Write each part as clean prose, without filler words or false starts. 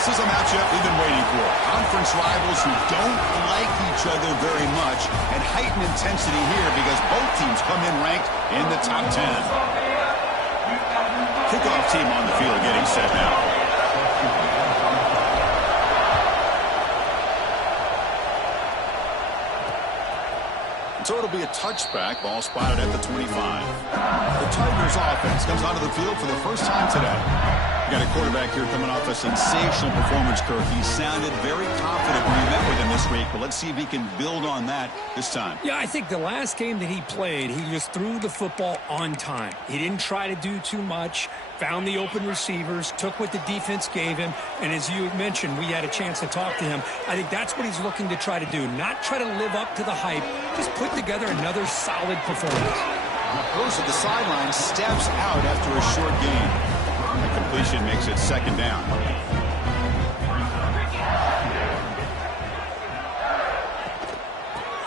This is a matchup we've been waiting for. Conference rivals who don't like each other very much, and heightened intensity here because both teams come in ranked in the top 10. Kickoff team on the field getting set now. So it'll be a touchback. Ball spotted at the 25. The Tigers offense comes onto the field for the first time today. You got a quarterback here coming off a sensational performance, Kirk. He sounded very confident when we met with him this week, but let's see if he can build on that this time. Yeah, I think the last game that he played, he just threw the football on time. He didn't try to do too much, found the open receivers, took what the defense gave him, and as you mentioned, we had a chance to talk to him. I think that's what he's looking to try to do, not try to live up to the hype, just put together another solid performance. Goes to the sideline, steps out after a short gain. The completion makes it second down.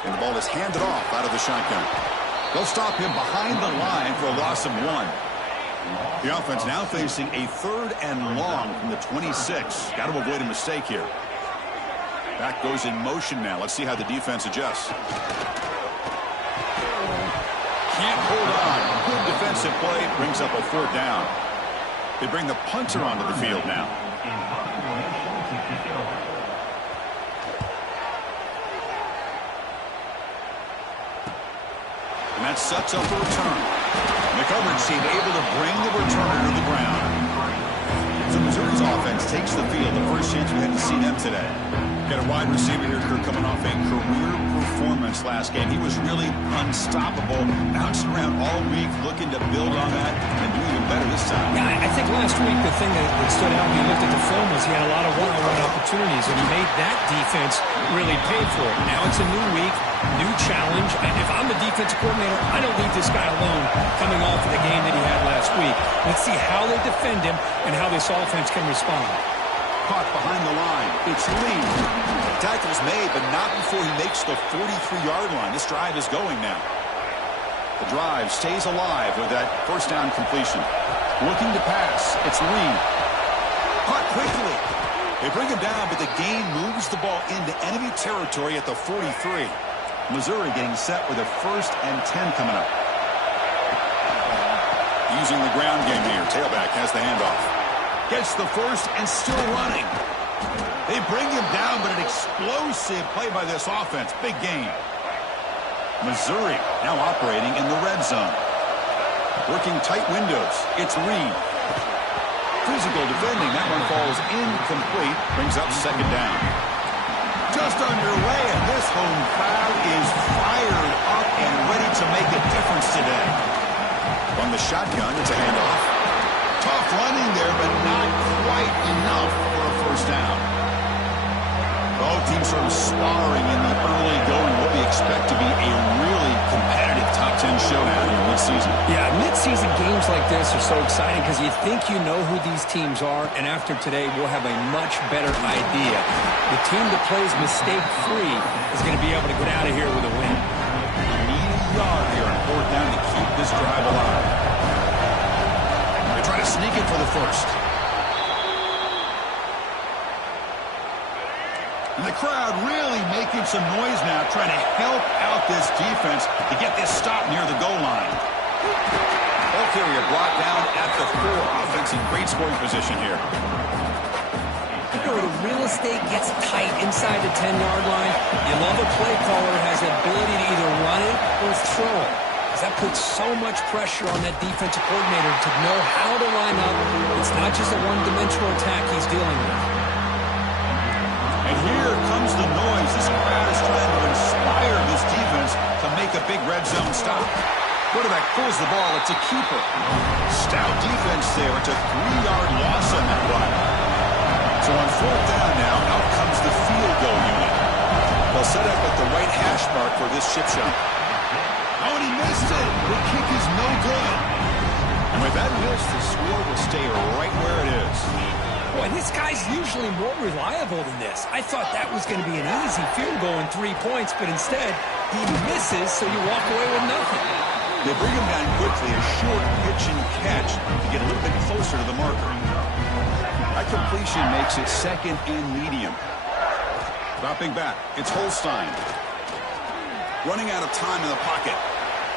And the ball is handed off out of the shotgun. They'll stop him behind the line for a loss of 1. The offense now facing a 3rd and long from the 26. Got to avoid a mistake here. Back goes in motion now. Let's see how the defense adjusts. Can't hold on. Good defensive play. Brings up a 4th down. They bring the punter onto the field now. And that sets up a return. The coverage team able to bring the returner to the ground. So Missouri's offense takes the field. The first chance we had to see them today. Got a wide receiver here coming off a career performance last game. He was really unstoppable, bouncing around all week, looking to build on that and do even better this time. Yeah, I think last week the thing that stood out when you looked at the film was he had a lot of one-on-one opportunities, and he made that defense really pay for it. Now it's a new week, new challenge. If I'm the defensive coordinator, I don't leave this guy alone coming off of the game that he had last week. Let's see how they defend him and how this offense can respond. Caught behind the line. It's Lee. Tackle's made, but not before he makes the 43-yard line. This drive is going now. The drive stays alive with that first down completion. Looking to pass. It's Lee. Caught quickly. They bring him down, but the gain moves the ball into enemy territory at the 43. Missouri getting set with a 1st and 10 coming up. Using the ground game here. Tailback has the handoff. Gets the first and still running. They bring him down, but an explosive play by this offense. Big gain. Missouri now operating in the red zone. Working tight windows. It's Reed. Physical defending. That one falls incomplete. Brings up second down. Just underway, and this home crowd is fired up and ready to make a difference today. From the shotgun, it's a handoff. Tough running there, but not quite enough for a first down. Both teams sort of sparring in the early going. What we expect to be a really competitive top 10 showdown in mid-season. Yeah, mid-season games like this are so exciting because you think you know who these teams are, and after today, we'll have a much better idea. The team that plays mistake-free is going to be able to get out of here with a win. Need a yard here on 4th down to keep this drive alive. Try to sneak it for the first. And the crowd really making some noise now, trying to help out this defense to get this stop near the goal line. Ball carrier brought down at the 4. Offense in great scoring position here. You know, the real estate gets tight inside the 10-yard line. You love a play caller who has the ability to either run it or throw it. That puts so much pressure on that defensive coordinator to know how to line up. It's not just a one-dimensional attack he's dealing with. And here comes the noise. This crowd is trying to inspire this defense to make a big red zone stop. Quarterback pulls the ball. It's a keeper. Stout defense there. It's a 3-yard loss on that run. So on 4th down now, out comes the field goal unit. They'll set up at the right hash mark for this chip shot. Oh, and he missed it. The kick is no good. And with that miss, the score will stay right where it is. Boy, this guy's usually more reliable than this. I thought that was going to be an easy field goal in 3 points, but instead, he misses, so you walk away with nothing. They bring him down quickly, a short pitch and catch to get a little bit closer to the marker. That completion makes it second and medium. Dropping back, it's Holstein. Running out of time in the pocket.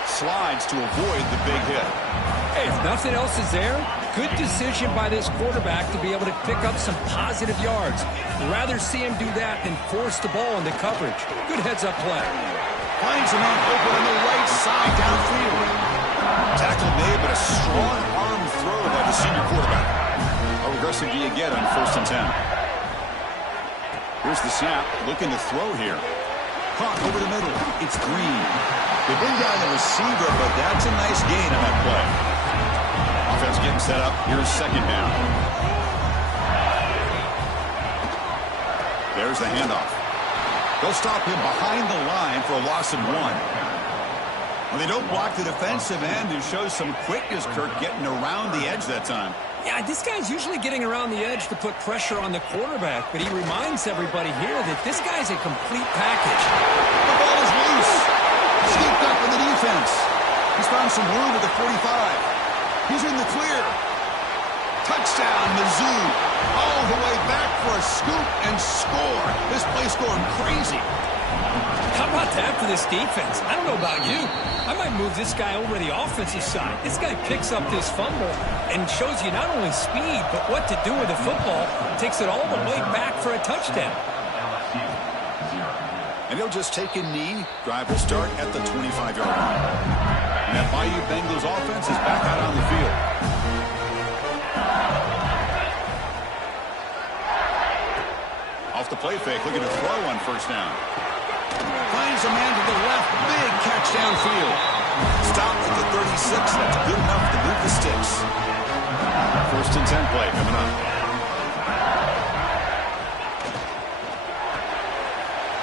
Slides to avoid the big hit. Hey, if nothing else is there, good decision by this quarterback to be able to pick up some positive yards. Rather see him do that than force the ball into coverage. Good heads-up play. Finds a man open on the right side downfield. Tackle made, but a strong arm throw by the senior quarterback. How aggressive do you get on 1st and 10? Here's the snap, looking to throw here. Caught over the middle. It's Green. They bring down the receiver, but that's a nice gain on that play. Offense getting set up. Here's 2nd down. There's the handoff. They'll stop him behind the line for a loss of 1. Well, they don't block the defensive end, who shows some quickness, Kirk, getting around the edge that time. Yeah, this guy's usually getting around the edge to put pressure on the quarterback, but he reminds everybody here that this guy's a complete package. The ball is loose. Scooped up in the defense. He's found some room at the 45. He's in the clear. Touchdown, Mizzou. All the way back for a scoop and score. This play's going crazy. How about that for this defense? I don't know about you. I might move this guy over to the offensive side. This guy picks up this fumble and shows you not only speed, but what to do with the football. Takes it all the way back for a touchdown. And he'll just take a knee. Drive will start at the 25-yard line. And that Bayou Bengals offense is back out on the field. Off the play fake, looking to throw on 1st down. Finds a man to the left. Big catch downfield. Stopped at the 36. That's good enough to move the sticks. 1st and 10 play coming up.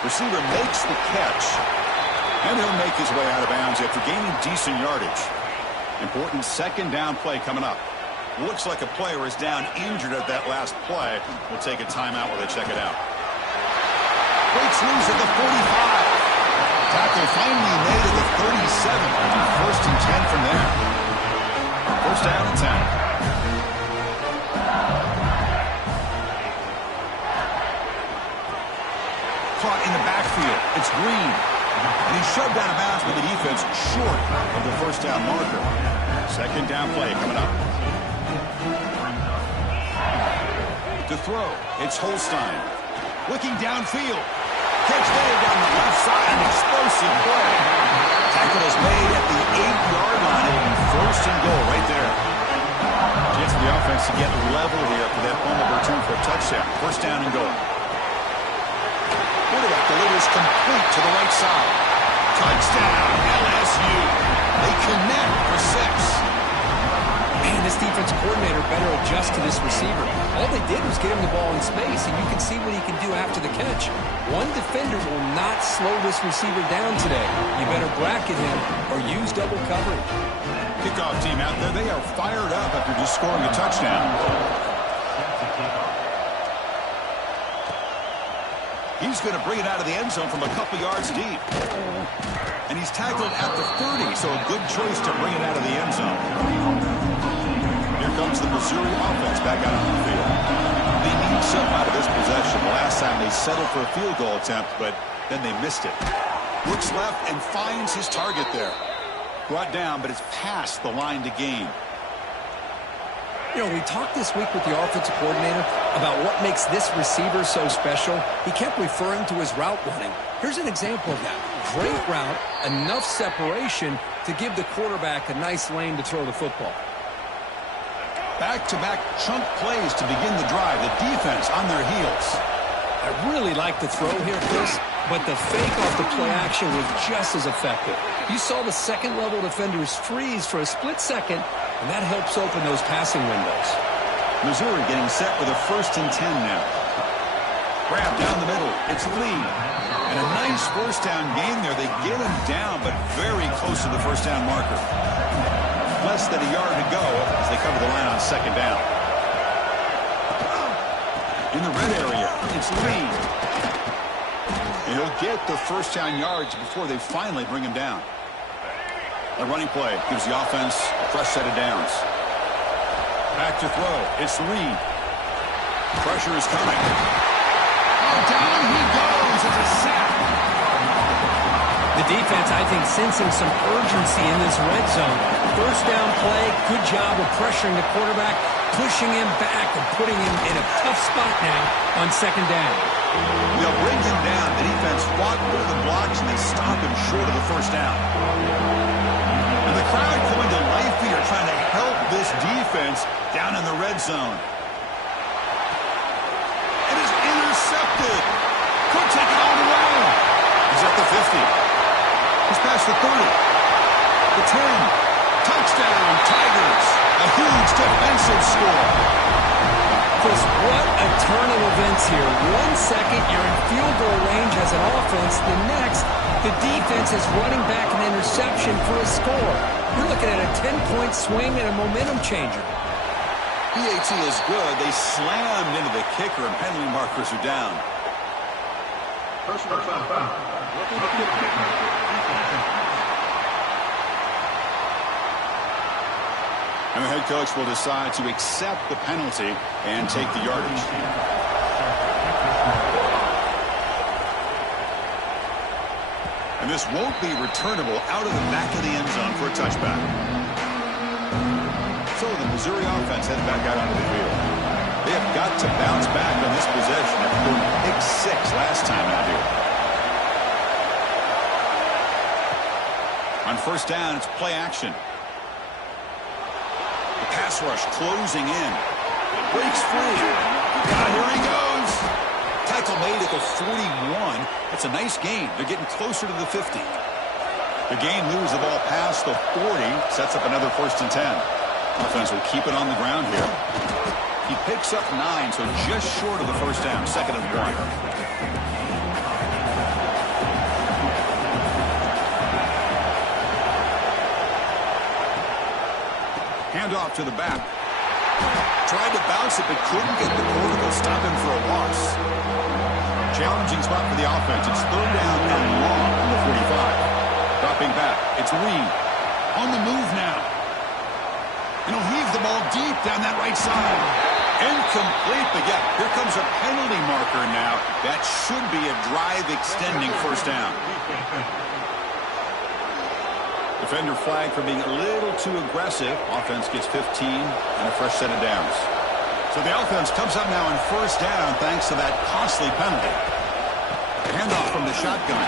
Receiver makes the catch. And he'll make his way out of bounds after gaining decent yardage. Important 2nd down play coming up. Looks like a player is down injured at that last play. We'll take a timeout while they check it out. Breaks loose at the 45. Tackle finally made at the 37. 1st and 10 from there. 1st down and 10. Caught in the backfield. It's Green. And he's shoved out of bounds by the defense short of the 1st down marker. 2nd down play coming up. To throw, it's Holstein. Looking downfield. Catch made down the left side. An explosive play. Tackle is made at the 8-yard line. It will be 1st and goal right there. Chance for the offense to get level here for that fumble return for a touchdown. 1st down and goal. Quarterback delivers complete to the right side. Touchdown, LSU. They connect for 6. Man, this defense coordinator better adjust to this receiver. All they did was get him the ball in space, and you can see what he can do after the catch. One defender will not slow this receiver down today. You better bracket him or use double coverage. Kickoff team out there. They are fired up after just scoring a touchdown. He's going to bring it out of the end zone from a couple yards deep. And he's tackled at the 30, so a good choice to bring it out of the end zone. Here comes the Missouri offense back out on the field. They need something out of this possession. The last time they settled for a field goal attempt, but then they missed it. Looks left and finds his target there. Brought down, but it's past the line to gain. You know, we talked this week with the offensive coordinator about what makes this receiver so special. He kept referring to his route running. Here's an example of that. Great route, enough separation to give the quarterback a nice lane to throw the football. Back-to-back chunk plays to begin the drive. The defense on their heels. I really like the throw here, Chris, but the fake off the play action was just as effective. You saw the 2nd-level defenders freeze for a split second, and that helps open those passing windows. Missouri getting set with a 1st and 10 now. Grab down the middle. It's Lee. And a nice 1st down gain there. They get him down, but very close to the 1st down marker. Less than a yard to go as they cover the line on 2nd down. In the red area, it's Lee. And he'll get the 1st down yards before they finally bring him down. A running play gives the offense a fresh set of downs. Back to throw. It's Lee. Pressure is coming. Oh, down he goes. It's a sack. The defense, I think, sensing some urgency in this red zone. First down play, good job of pressuring the quarterback, pushing him back and putting him in a tough spot now on second down. They'll bring him down. The defense fought through the blocks, and they stop him short of the first down. And the crowd coming to life here, trying to help this defense down in the red zone. It is intercepted. Could take it all the way. He's at the 50. He's past the 30, the 10. Touchdown, Tigers. A huge defensive score. Chris, what a turn of events here. 1 second, you're in field goal range as an offense. The next, the defense is running back an interception for a score. You're looking at a 10-point swing and a momentum changer. PAT is good. They slammed into the kicker, and penalty markers are down. Personal foul. And the head coach will decide to accept the penalty and take the yardage. And this won't be returnable out of the back of the end zone for a touchback. So the Missouri offense heads back out onto the field. They have got to bounce back on this possession after doing pick 6 last time out here. On first down, it's play action. The pass rush closing in. Breaks free. Here he goes. Tackle made at the 41. That's a nice gain. They're getting closer to the 50. The gain moves the ball past the 40. Sets up another 1st and 10. Offense will keep it on the ground here. He picks up 9, so just short of the first down. 2nd and 1. Handoff to the back. Tried to bounce it, but couldn't get the quarterback. Stop him for a loss. Challenging spot for the offense. It's 3rd down and long from the 45. Dropping back. It's Reed. On the move now. And he'll heave the ball deep down that right side. Incomplete, but yeah, here comes a penalty marker now. That should be a drive-extending first down. Defender flag for being a little too aggressive. Offense gets 15 and a fresh set of downs. So the offense comes up now on first down thanks to that costly penalty. Handoff from the shotgun.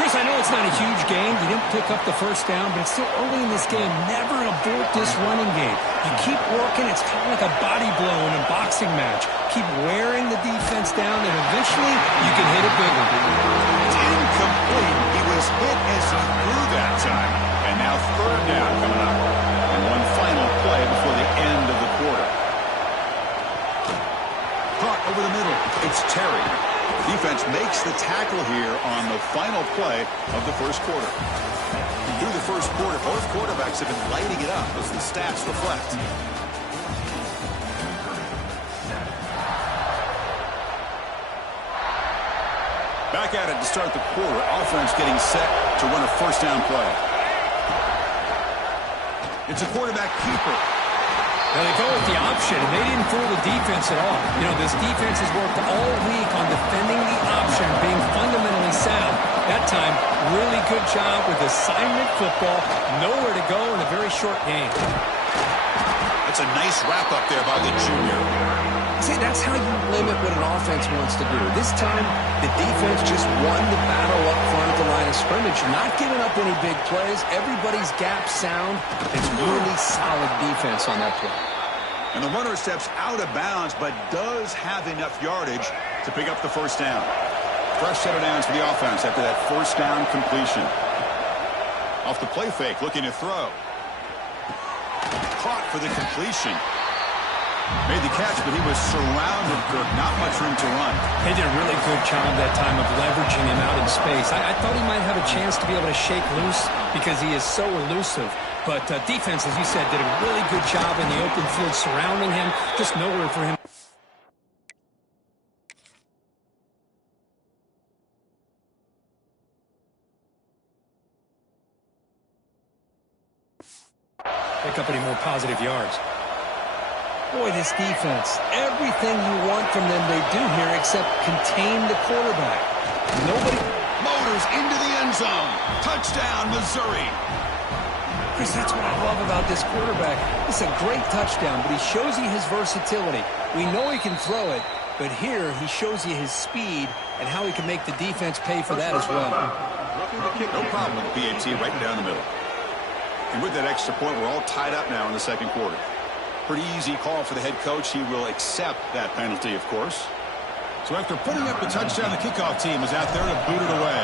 Chris, I know it's not a huge game. You didn't pick up the first down, but it's still early in this game. Never abort this running game. You keep working. It's kind of like a body blow in a boxing match. Keep wearing the defense down, and eventually you can hit a big one. It's incomplete. He was hit as he threw that time. And now 3rd down coming up. And one final play before the end of the quarter. Caught over the middle. It's Terry. Defense makes the tackle here on the final play of the first quarter. Through the first quarter, both quarterbacks have been lighting it up as the stats reflect. Back at it to start the quarter. Offense getting set to run a first down play. It's a quarterback keeper. Now they go with the option, and they didn't fool the defense at all. You know, this defense has worked all week on defending the option, being fundamentally sound. That time, really good job with assignment football. Nowhere to go in a very short game. That's a nice wrap-up there by the junior. See, that's how you limit what an offense wants to do. This time, the defense just won the battle up front at the line of scrimmage. Not giving up any big plays. Everybody's gap sound. It's really solid defense on that play. And the runner steps out of bounds, but does have enough yardage to pick up the first down. Fresh set of downs for the offense after that first down completion. Off the play fake, looking to throw. Caught for the completion. Made the catch, but he was surrounded, Kirk. Not much room to run. They did a really good job that time of leveraging him out in space. I thought he might have a chance to be able to shake loose because he is so elusive. But defense, as you said, did a really good job in the open field surrounding him. Just nowhere for him. Pick up any more positive yards. Boy, this defense, everything you want from them they do here except contain the quarterback. Nobody motors into the end zone. Touchdown, Missouri. Chris, that's what I love about this quarterback. It's a great touchdown, but he shows you his versatility. We know he can throw it, but here he shows you his speed and how he can make the defense pay for that as well. No problem with the PAT right down the middle. And with that extra point, we're all tied up now in the second quarter. Pretty easy call for the head coach. He will accept that penalty, of course. So after putting up the touchdown, the kickoff team is out there to boot it away.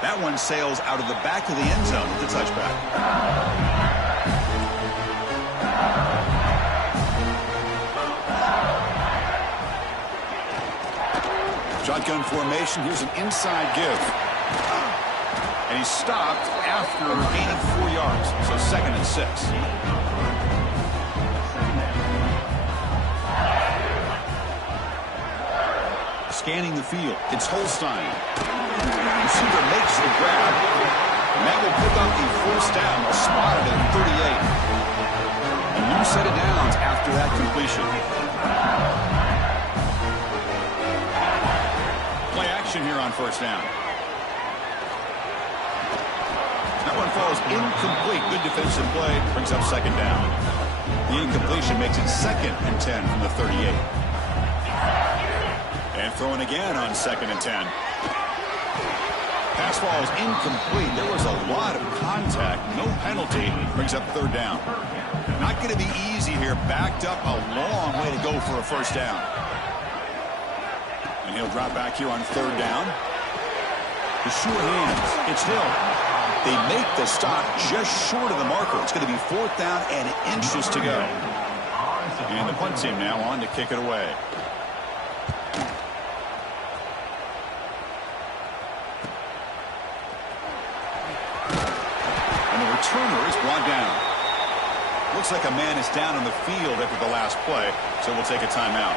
That one sails out of the back of the end zone with the touchback. Shotgun formation. Here's an inside give. And he's stopped after gaining 4 yards. So 2nd and 6. Scanning the field. It's Holstein. Receiver makes the grab. And that will pick up the first down. They'll spot it at 38. A new set of downs after that completion. Play action here on first down. That one falls incomplete. Good defensive play. Brings up 2nd down. The incompletion makes it 2nd and 10 from the 38. And throwing again on 2nd and 10. Pass falls incomplete. There was a lot of contact. No penalty. Brings up 3rd down. Not going to be easy here. Backed up a long way to go for a first down. And he'll drop back here on 3rd down. The sure hands. It's Hill. They make the stop just short of the marker. It's going to be 4th down and inches to go. And the punt team now on to kick it away. And the returner is brought down. Looks like a man is down on the field after the last play, so we'll take a timeout.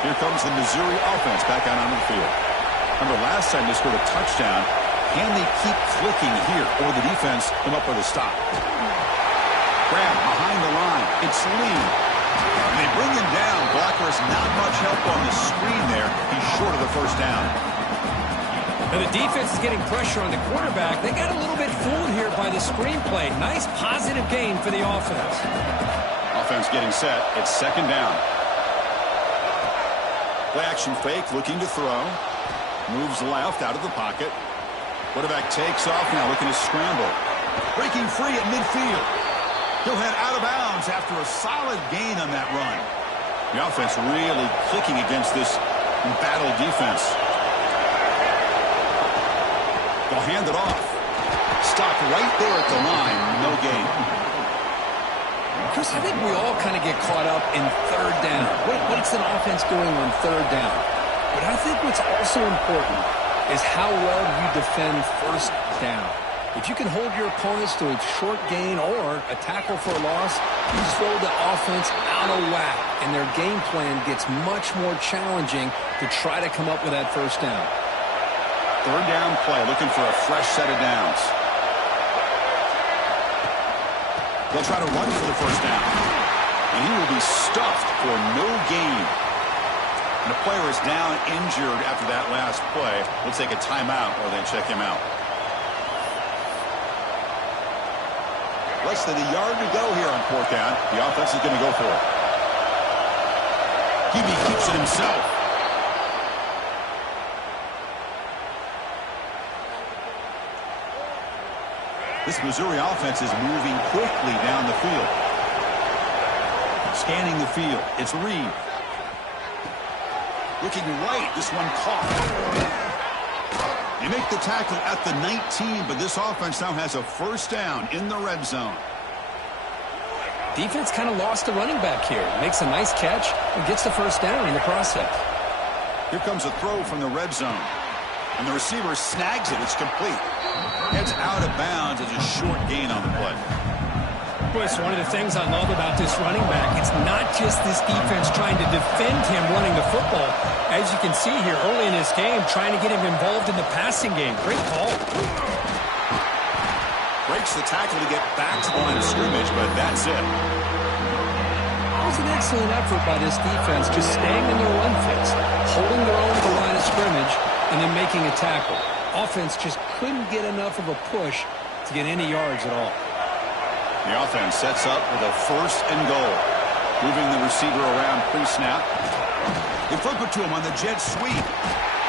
Here comes the Missouri offense back out onto the field. Remember, last time they scored a touchdown. Can they keep clicking here, or the defense come up with a stop? Grab behind the line. It's Lee. And they bring him down. Blocker's not much help on the screen there. He's short of the first down. And the defense is getting pressure on the quarterback. They got a little bit fooled here by the screen play. Nice positive gain for the offense. Offense getting set. It's 2nd down. Play action fake, looking to throw. Moves left out of the pocket. Quarterback takes off now, looking to scramble. Breaking free at midfield. He'll head out of bounds after a solid gain on that run. The offense really clicking against this embattled defense. They'll hand it off. Stopped right there at the line. No gain. Chris, I think we all kind of get caught up in 3rd down. What's an offense doing on 3rd down? But I think what's also important is how well you defend 1st down. If you can hold your opponents to a short gain or a tackle for a loss, you throw the offense out of whack, and their game plan gets much more challenging to try to come up with that 1st down. 3rd down play, looking for a fresh set of downs. They'll try to run for the 1st down. And he will be stuffed for no gain. And the player is down injured after that last play. We'll take a timeout or they check him out. Less than a yard to go here on 4th down. The offense is going to go for it. Hebe keeps it himself. This Missouri offense is moving quickly down the field. Scanning the field. It's Reed. Looking right. This one caught. They make the tackle at the 19, but this offense now has a 1st down in the red zone. Defense kind of lost the running back here. Makes a nice catch and gets the 1st down in the process. Here comes a throw from the red zone. And the receiver snags it. It's complete. Heads out of bounds as a short gain on the play. Boy, it's one of the things I love about this running back. It's not just this defense trying to defend him running the football. As you can see here early in this game, trying to get him involved in the passing game. Great call. Break breaks the tackle to get back to the line of scrimmage, but that's it. It was an excellent effort by this defense, just staying in their run fits, holding their own at the line of scrimmage, and then making a tackle. Offense just couldn't get enough of a push to get any yards at all. The offense sets up with a 1st and goal. Moving the receiver around pre-snap. They flip it to him on the jet sweep.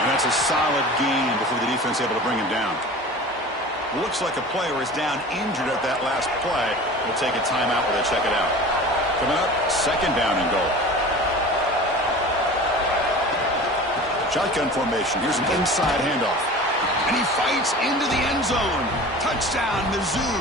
And that's a solid gain before the defense able to bring him down. Looks like a player is down injured at that last play. We'll take a timeout while they check it out. Coming up, 2nd down and goal. Shotgun formation. Here's an inside handoff. And he fights into the end zone. Touchdown, Mizzou.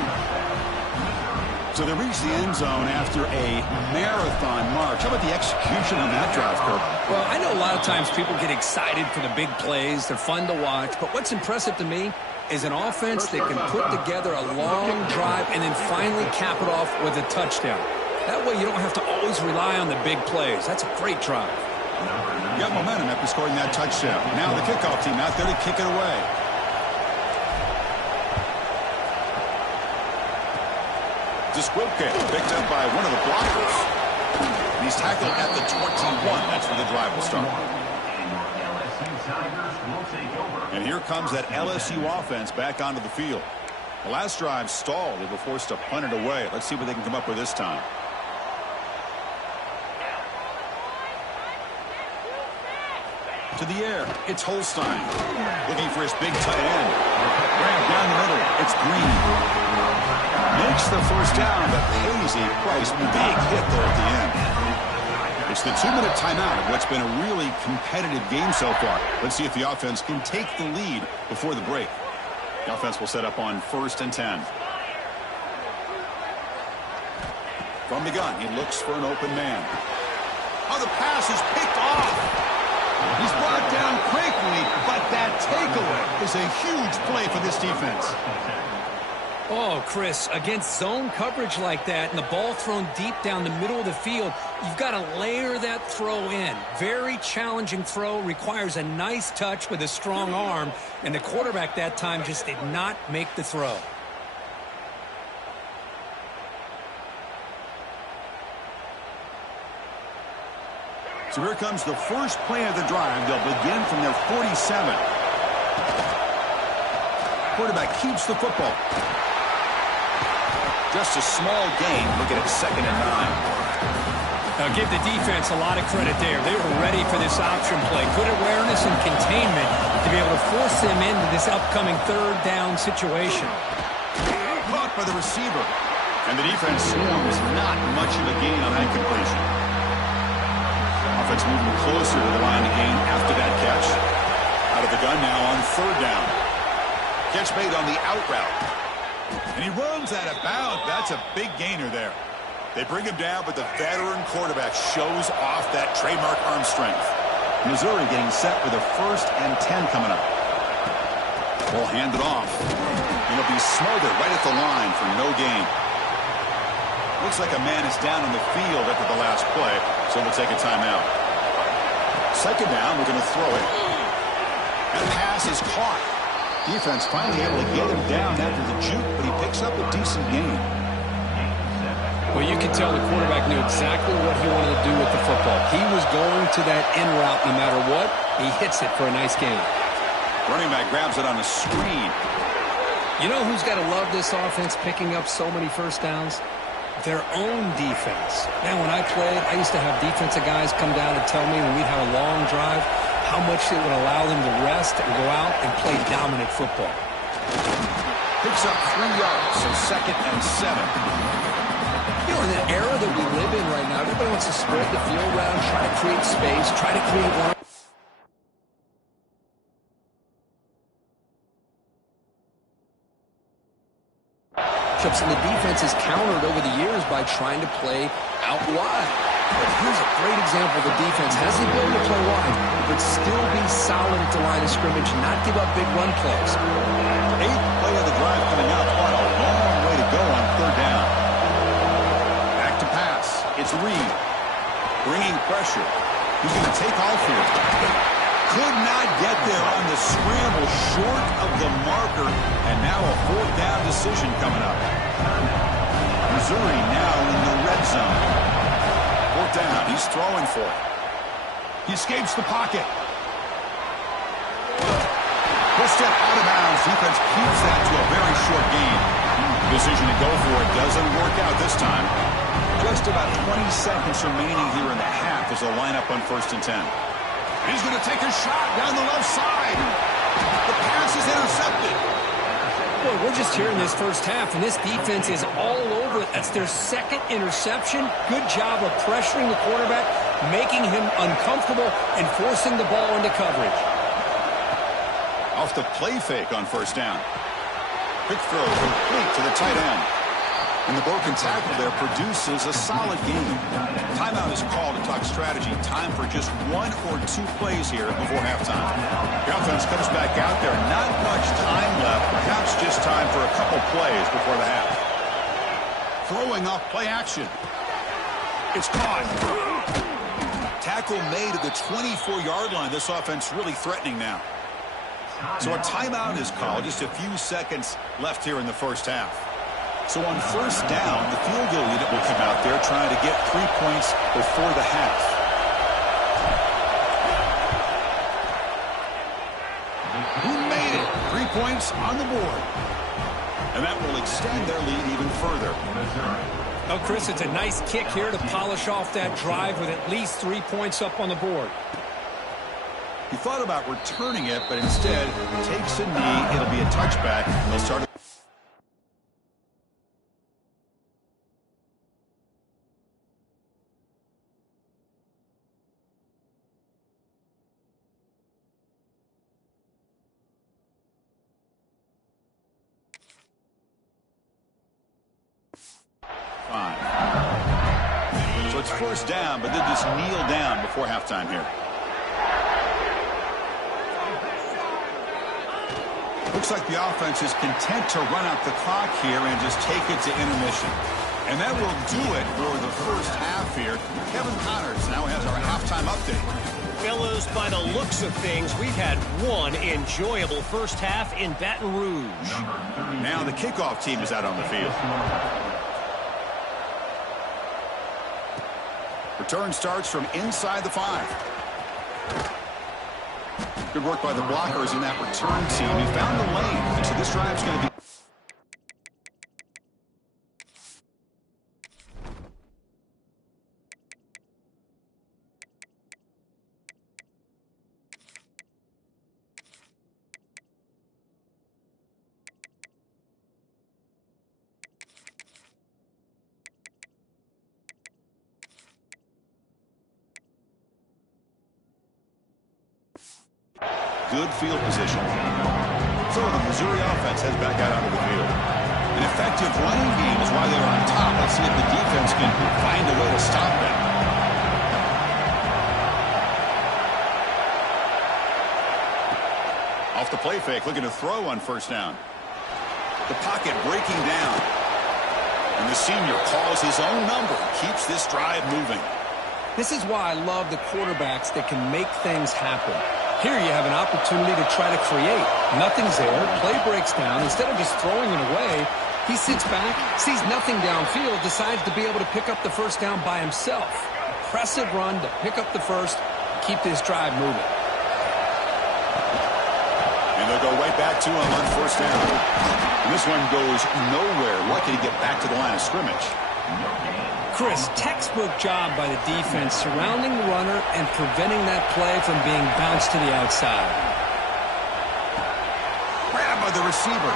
So they reach the end zone after a marathon march. How about the execution on that drive, Kirk? Well, I know a lot of times people get excited for the big plays. They're fun to watch. But what's impressive to me is an offense that can put together a long drive and then finally cap it off with a touchdown. That way you don't have to always rely on the big plays. That's a great drive. You got momentum after scoring that touchdown. Now the kickoff team out there to kick it away. The squib kick picked up by one of the blockers. And he's tackled at the 21. That's where the drive will start. And here comes that LSU offense back onto the field. The last drive stalled. They were forced to punt it away. Let's see what they can come up with this time. To the air, it's Holstein. Looking for his big tight end. Right down the middle, it's Green. Makes the 1st down, but Hazy Price, big hit there at the end. It's the 2-minute timeout of what's been a really competitive game so far. Let's see if the offense can take the lead before the break. The offense will set up on 1st and 10. From the gun, he looks for an open man. Oh, the pass is picked off. He's brought down quickly, but that takeaway is a huge play for this defense. Oh, Chris, against zone coverage like that and the ball thrown deep down the middle of the field, you've got to layer that throw in. Very challenging throw, requires a nice touch with a strong arm, and the quarterback that time just did not make the throw. So here comes the first play of the drive. They'll begin from their 47. Quarterback keeps the football. Just a small gain. Looking at 2nd and 9. Now give the defense a lot of credit there. They were ready for this option play. Good awareness and containment to be able to force them into this upcoming 3rd down situation. Caught by the receiver. And the defense swarms not much of a gain on that completion. Offense moving closer to the line of gain after that catch. Out of the gun now on 3rd down. Catch made on the out route. And he runs out of bounds. That's a big gainer there. They bring him down, but the veteran quarterback shows off that trademark arm strength. Missouri getting set with a 1st and 10 coming up. Ball handed off. And it'll be smothered right at the line for no gain. Looks like a man is down on the field after the last play, so we'll take a timeout. 2nd down, we're going to throw it. And the pass is caught. Defense finally able to get him down after the juke, but he picks up a decent gain. Well, you can tell the quarterback knew exactly what he wanted to do with the football. He was going to that in route no matter what. He hits it for a nice gain. Running back grabs it on a screen. You know who's got to love this offense picking up so many 1st downs? Their own defense. Man, when I played, I used to have defensive guys come down and tell me when we'd have a long drive how much it would allow them to rest and go out and play dominant football. Picks up 3 yards, so 2nd and 7. You know, in the era that we live in right now, everybody wants to spread the field around, try to create space, try to create one. And the defense is countered over the years by trying to play out wide. But here's a great example. The defense has the ability to play wide, but still be solid at the line of scrimmage and not give up big run plays. 8th play of the drive coming up. What a long way to go on 3rd down. Back to pass. It's Reed. Bringing pressure. He's going to take off here. could not get there on the scramble, short of the marker, and now a fourth down decision coming up. Missouri now in the red zone. Fourth down, he's throwing for it. He escapes the pocket. He'll step out of bounds. Defense keeps that to a very short gain. Decision to go for it doesn't work out this time. Just about 20 seconds remaining here in the half as a lineup on 1st and 10. He's going to take a shot down the left side. The pass is intercepted. Boy, we're just here in this first half, and this defense is all over it. That's their second interception. Good job of pressuring the quarterback, making him uncomfortable, and forcing the ball into coverage. Off the play fake on 1st down. Quick throw complete to the tight end. And the broken tackle there produces a solid game. Timeout is called to talk strategy. Time for just 1 or 2 plays here before halftime. The offense comes back out there. Not much time left. Perhaps just time for a couple plays before the half. Throwing off play action. It's caught. Tackle made at the 24-yard line. This offense really threatening now. So a timeout is called. Just a few seconds left here in the first half. So on 1st down, the field goal unit will come out there trying to get 3 points before the half. Who made it? 3 points on the board. And that will extend their lead even further. Oh, Chris, it's a nice kick here to polish off that drive with at least 3 points up on the board. He thought about returning it, but instead takes a knee. It'll be a touchback, and they'll start. Fine. So it's 1st down, but they just kneel down before halftime here. Looks like the offense is content to run out the clock here and just take it to intermission. And that will do it for the first half here. Kevin Connors now has our halftime update. Fellows, by the looks of things, we've had one enjoyable first half in Baton Rouge. Now the kickoff team is out on the field. Return starts from inside the 5. Good work by the blockers in that return team. He found the lane, so this drive's going to be... Good field position. So the Missouri offense heads back out onto the field. An effective running game is why they're on top. Let's see if the defense can find a way to stop them. Off the play fake, looking to throw on 1st down. The pocket breaking down. And the senior calls his own number, keeps this drive moving. This is why I love the quarterbacks that can make things happen. Here you have an opportunity to try to create. Nothing's there. Play breaks down. Instead of just throwing it away, he sits back, sees nothing downfield, decides to be able to pick up the first down by himself. Impressive run to pick up the first, keep this drive moving. And they'll go right back to him on 1st down. And this one goes nowhere. Lucky to get back to the line of scrimmage. Chris, textbook job by the defense surrounding the runner and preventing that play from being bounced to the outside. Grabbed by the receiver.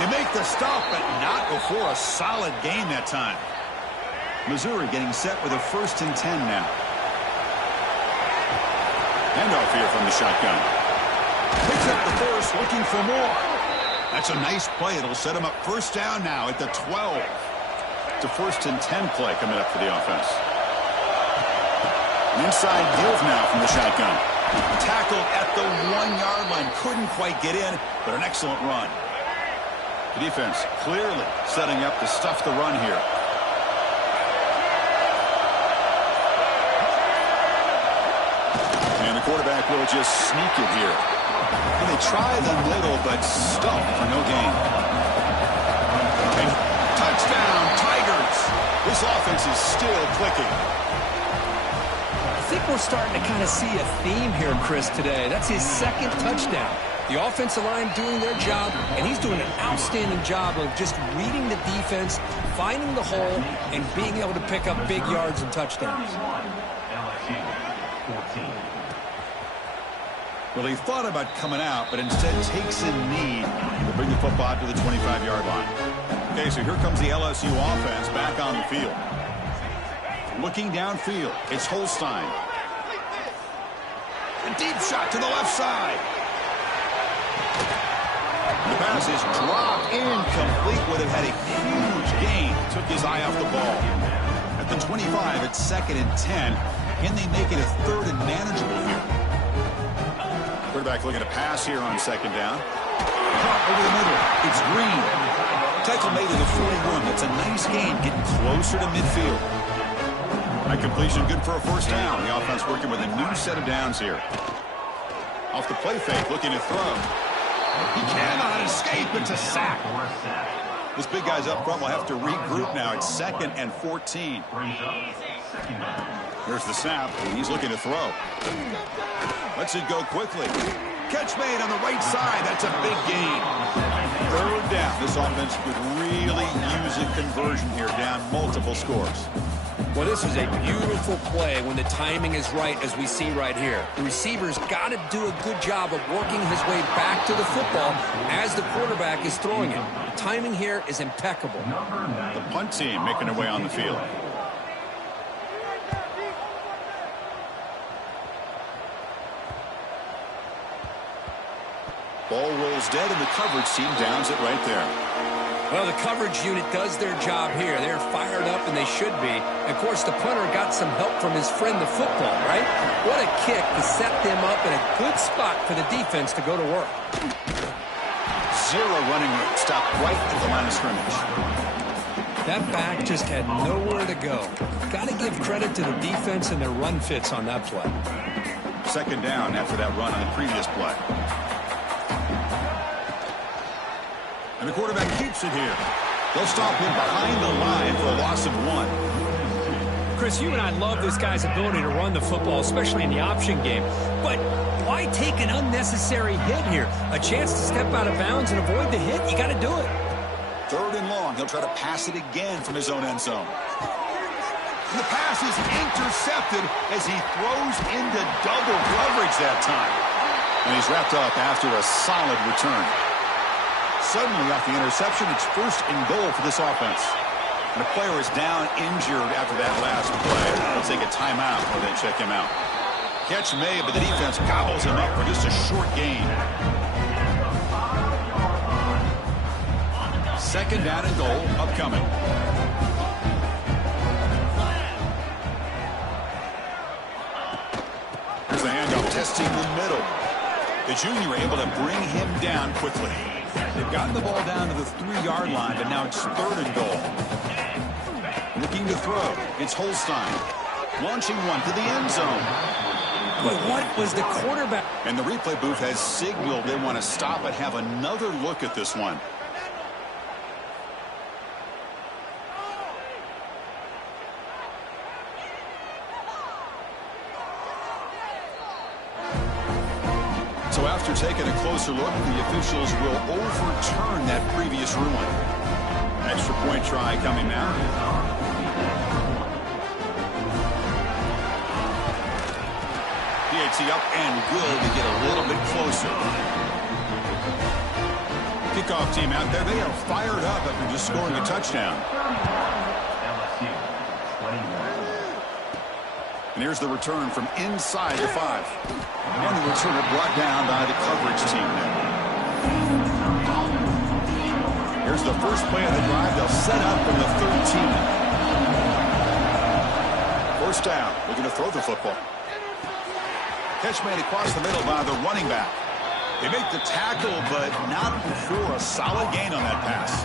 They make the stop, but not before a solid gain that time. Missouri getting set with a 1st and 10 now. Handoff here from the shotgun. Picks up the first, looking for more. That's a nice play. It'll set him up 1st down now at the 12. It's a 1st and 10 play coming up for the offense. An inside give now from the shotgun. Tackled at the 1-yard line. Couldn't quite get in, but an excellent run. The defense clearly setting up to stuff the run here. And the quarterback will just sneak it here. And they try the middle, but stuffed for no gain. And touchdown, Tigers! This offense is still clicking. I think we're starting to kind of see a theme here, Chris, today. That's his second touchdown. The offensive line doing their job, and he's doing an outstanding job of just reading the defense, finding the hole, and being able to pick up big yards and touchdowns. Well, he thought about coming out, but instead takes a knee to bring the football to the 25-yard line. Okay, so here comes the LSU offense back on the field. Looking downfield, it's Holstein. A deep shot to the left side. The pass is dropped incomplete. Would have had a huge gain. Took his eye off the ball. At the 25, it's 2nd and 10. Can they make it a 3rd and manageable here? Quarterback looking to pass here on 2nd down. Caught over the middle. It's Green. Tackle made to the 41. That's a nice gain, getting closer to midfield. That completion good for a 1st down. The offense working with a new set of downs here. Off the play fake, looking to throw. He cannot escape. It's a sack. This big guy's up front will have to regroup now. It's 2nd and 14. Here's the snap. He's looking to throw. Lets it go quickly. Catch made on the right side. That's a big gain. 3rd down. This offense could really use a conversion here, down multiple scores. Well, this is a beautiful play when the timing is right, as we see right here. The receiver's got to do a good job of working his way back to the football as the quarterback is throwing it. The timing here is impeccable. The punt team making their way on the field. Ball rolls dead, and the coverage team downs it right there. Well, the coverage unit does their job here. They're fired up, and they should be. Of course, the punter got some help from his friend, the football, right? What a kick to set them up in a good spot for the defense to go to work. 0 running room. Stopped right at the line of scrimmage. That back just had nowhere to go. Got to give credit to the defense and their run fits on that play. 2nd down after that run on the previous play. And the quarterback keeps it here. They'll stop him behind the line for a loss of 1. Chris, you and I love this guy's ability to run the football, especially in the option game. But why take an unnecessary hit here? A chance to step out of bounds and avoid the hit, you got to do it. 3rd and long. He'll try to pass it again from his own end zone. And the pass is intercepted as he throws into double coverage that time. And he's wrapped up after a solid return. Suddenly, off the interception, it's 1st and goal for this offense. And the player is down injured after that last play. They'll take a timeout or they check him out. Catch made, but the defense gobbles him up for just a short gain. 2nd down and goal upcoming. Here's the handoff, testing the middle. The junior able to bring him down quickly. They've gotten the ball down to the 3-yard line, but now it's 3rd and goal. Looking to throw. It's Holstein. Launching one to the end zone. But what was the quarterback? And the replay booth has signaled they want to stop and have another look at this one. So after taking a closer look, the officials will overturn that previous ruling. Extra point try coming now. PAT up and good to get a little bit closer. Kickoff team out there. They are fired up after just scoring a touchdown. And here's the return from inside the 5. And the returner brought down by the coverage team now. Here's the first play of the drive. They'll set up from the 13. 1st down. Looking to throw the football. Catch made across the middle by the running back. They make the tackle, but not before a solid gain on that pass.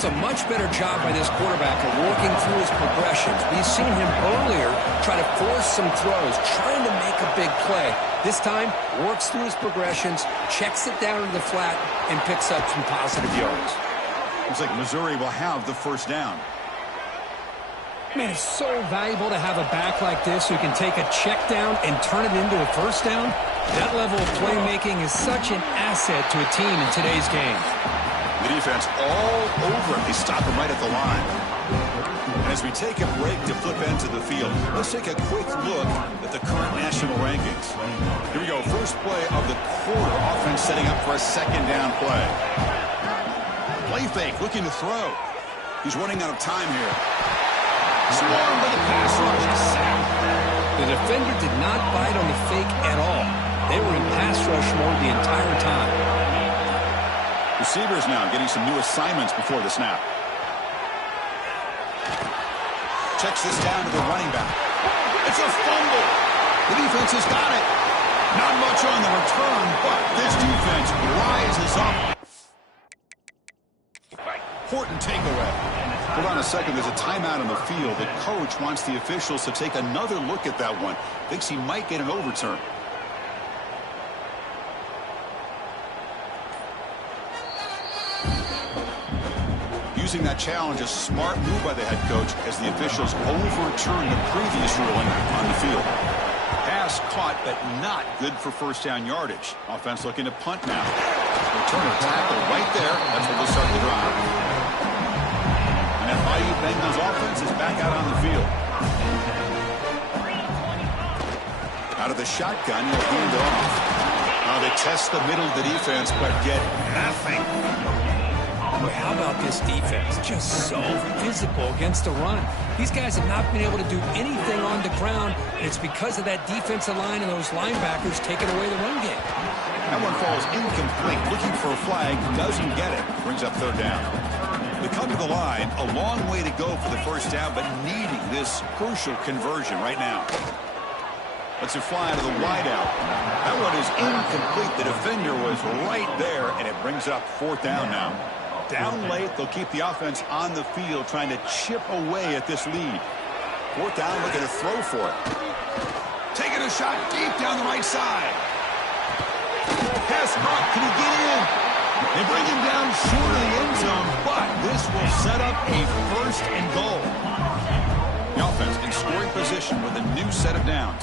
That's a much better job by this quarterback of working through his progressions. We've seen him earlier try to force some throws, trying to make a big play. This time, works through his progressions, checks it down to the flat, and picks up some positive yards. Looks like Missouri will have the first down. Man, it's so valuable to have a back like this who can take a check down and turn it into a first down. That level of playmaking is such an asset to a team in today's game. The defense all over it. They stop him right at the line. And as we take a break to flip into the field, let's take a quick look at the current national rankings. Here we go. First play of the quarter. Offense setting up for a second down play. Play fake, looking to throw. He's running out of time here. Swarmed by the pass rush. Sacked. The defender did not bite on the fake at all. They were in pass rush mode the entire time. Receivers now getting some new assignments before the snap. Checks this down to the running back. It's a fumble. The defense has got it. Not much on the return, but this defense rises up. Important takeaway. Hold on a second. There's a timeout on the field. The coach wants the officials to take another look at that one. Thinks he might get an overturn. Using that challenge, a smart move by the head coach as the officials overturn the previous ruling on the field. Pass caught, but not good for first down yardage. Offense looking to punt now. Returner tackle right there. That's where they'll start the drive. And that mighty Bengals offense is back out on the field. Out of the shotgun, he'll hand it off. Now they test the middle of the defense, but get nothing. How about this defense? Just so physical against the run. These guys have not been able to do anything on the ground, and it's because of that defensive line and those linebackers taking away the run game. That one falls incomplete. Looking for a flag, doesn't get it. Brings up third down. They come to the line, a long way to go for the first down, but needing this crucial conversion right now. Lets it fly to the wideout. That one is incomplete. The defender was right there, and it brings up fourth down now. Down late, they'll keep the offense on the field, trying to chip away at this lead. Fourth down, looking to throw for it. Taking a shot deep down the right side. Pass caught. Can he get in? They bring him down short of the end zone, but this will set up a first and goal. The offense in scoring position with a new set of downs.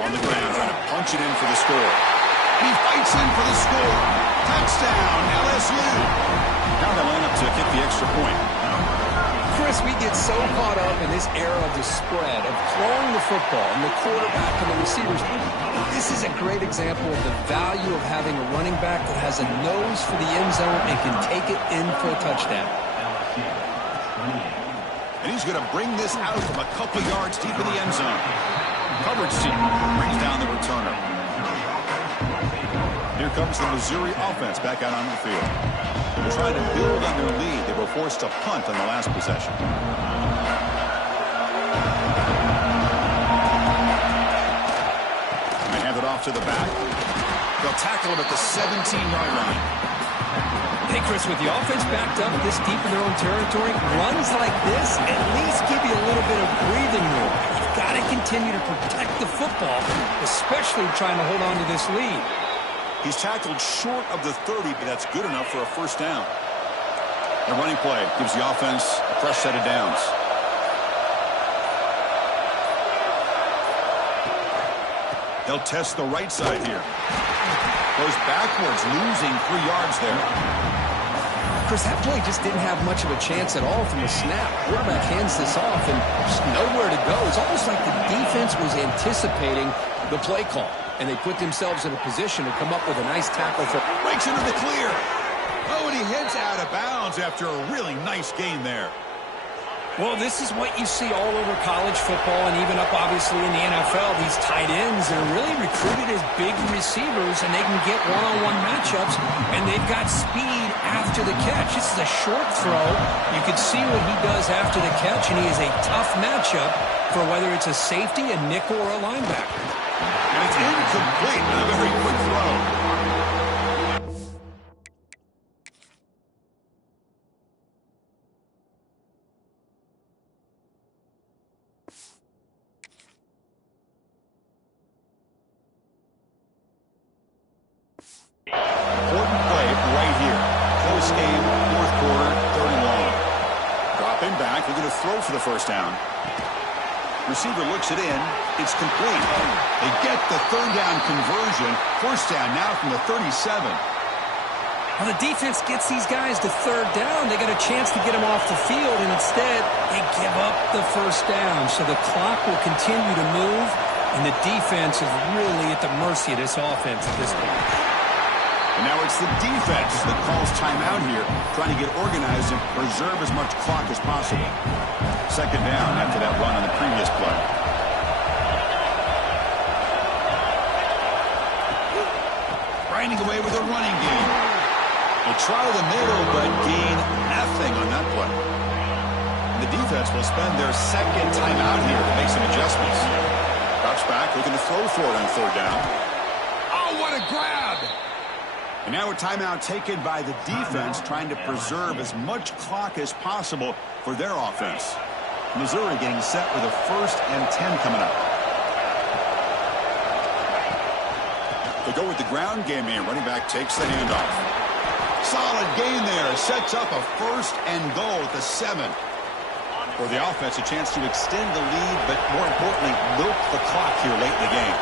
On the ground, trying to punch it in for the score. He fights in for the score. Touchdown, LSU. Now they line up to kick the extra point. Chris, we get so caught up in this era of the spread, of throwing the football and the quarterback and the receivers. This is a great example of the value of having a running back that has a nose for the end zone and can take it in for a touchdown. And he's going to bring this out from a couple yards deep in the end zone. Coverage team brings down the returner. Here comes the Missouri offense back out onto the field. They're trying to build on their lead. They were forced to punt on the last possession. They hand it off to the back. They'll tackle him at the 17-yard line. Hey, Chris, with the offense backed up this deep in their own territory, runs like this at least give you a little bit of breathing room. You've got to continue to protect the football, especially trying to hold on to this lead. He's tackled short of the 30, but that's good enough for a first down. The running play gives the offense a fresh set of downs. They'll test the right side here. Goes backwards, losing 3 yards there. Chris, that play just didn't have much of a chance at all from the snap. Quarterback hands this off and just nowhere to go. It's almost like the defense was anticipating the play call, and they put themselves in a position to come up with a nice tackle. Breaks into the clear. Oh, and he heads out of bounds after a really nice gain there. Well, this is what you see all over college football and even up, obviously, in the NFL. These tight ends are really recruited as big receivers, and they can get one-on-one matchups, and they've got speed after the catch. This is a short throw. You can see what he does after the catch, and he is a tough matchup for whether it's a safety, a nickel, or a linebacker. And it's incomplete with a very quick throw. this game, fourth quarter, third and long. Dropping back, we're going to throw for the first down. Receiver looks it in. It's complete. They get the third down conversion. First down now from the 37. Well, the defense gets these guys to third down. They got a chance to get them off the field, and instead they give up the first down. So the clock will continue to move, and the defense is really at the mercy of this offense at this point. And now it's the defense that calls timeout here, trying to get organized and preserve as much clock as possible. Second down after that run on the previous play. Grinding away with a running game. They try the middle, but gain nothing on that play. And the defense will spend their second timeout here to make some adjustments. Drops back, looking to throw for it on third down. Oh, what a grab! And now a timeout taken by the defense, trying to preserve as much clock as possible for their offense. Missouri getting set with a 1st and 10 coming up. They go with the ground game here. Running back takes the handoff. Solid gain there. Sets up a 1st and goal at the 7. For the offense, a chance to extend the lead, but more importantly, milk the clock here late in the game.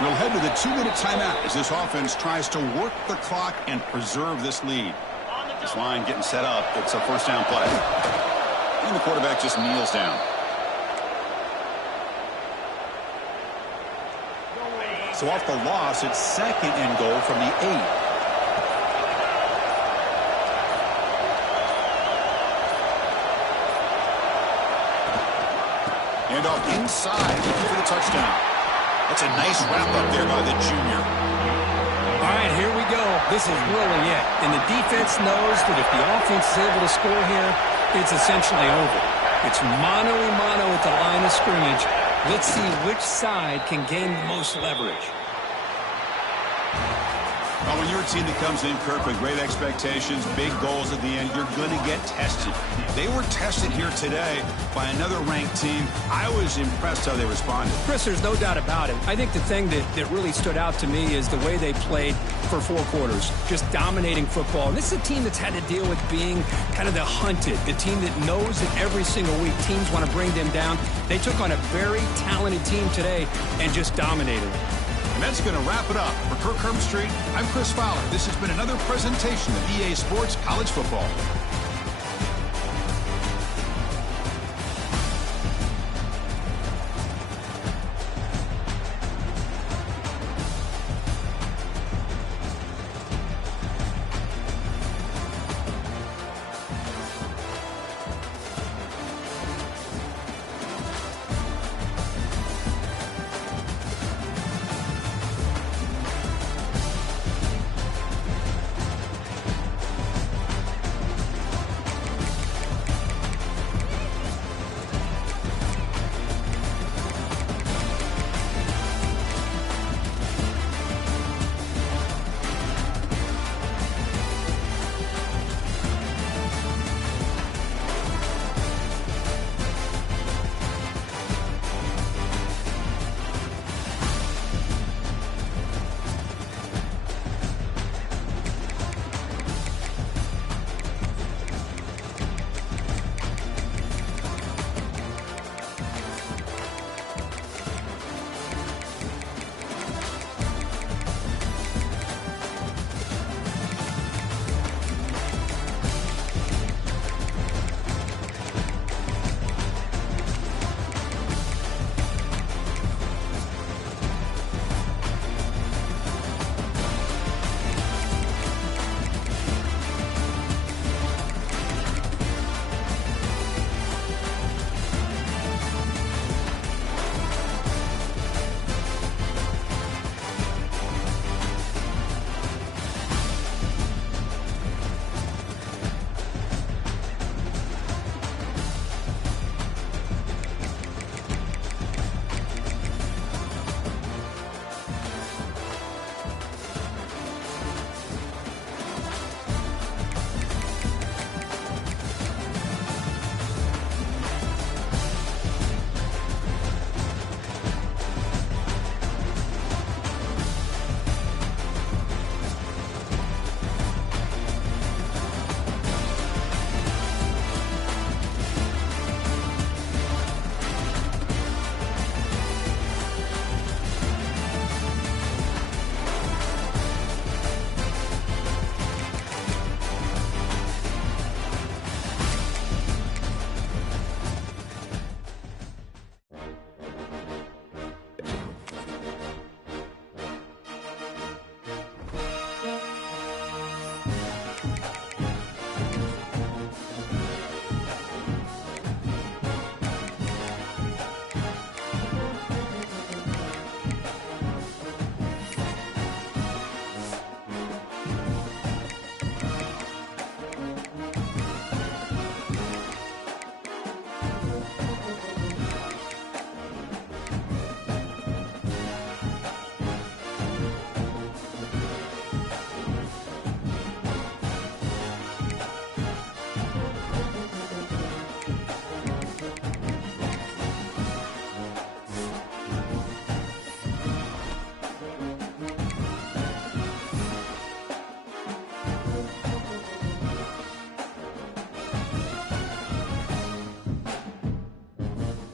We'll head to the 2-minute timeout as this offense tries to work the clock and preserve this lead. This line getting set up. It's a first down play. And the quarterback just kneels down. So off the loss, it's 2nd and goal from the 8. And off inside for the touchdown. That's a nice wrap-up there by the junior. All right, here we go. This is really it. And the defense knows that if the offense is able to score here, it's essentially over. It's mano-a-mano at the line of scrimmage. Let's see which side can gain the most leverage. Well, when you're a team that comes in, Kirk, with great expectations, big goals at the end, you're going to get tested. They were tested here today by another ranked team. I was impressed how they responded. Chris, there's no doubt about it. I think the thing that really stood out to me is the way they played for 4 quarters, just dominating football. And this is a team that's had to deal with being kind of the hunted, the team that knows that every single week teams want to bring them down. They took on a very talented team today and just dominated. And that's going to wrap it up. For Kirk Herbstreit, I'm Chris Fowler. This has been another presentation of EA Sports College Football.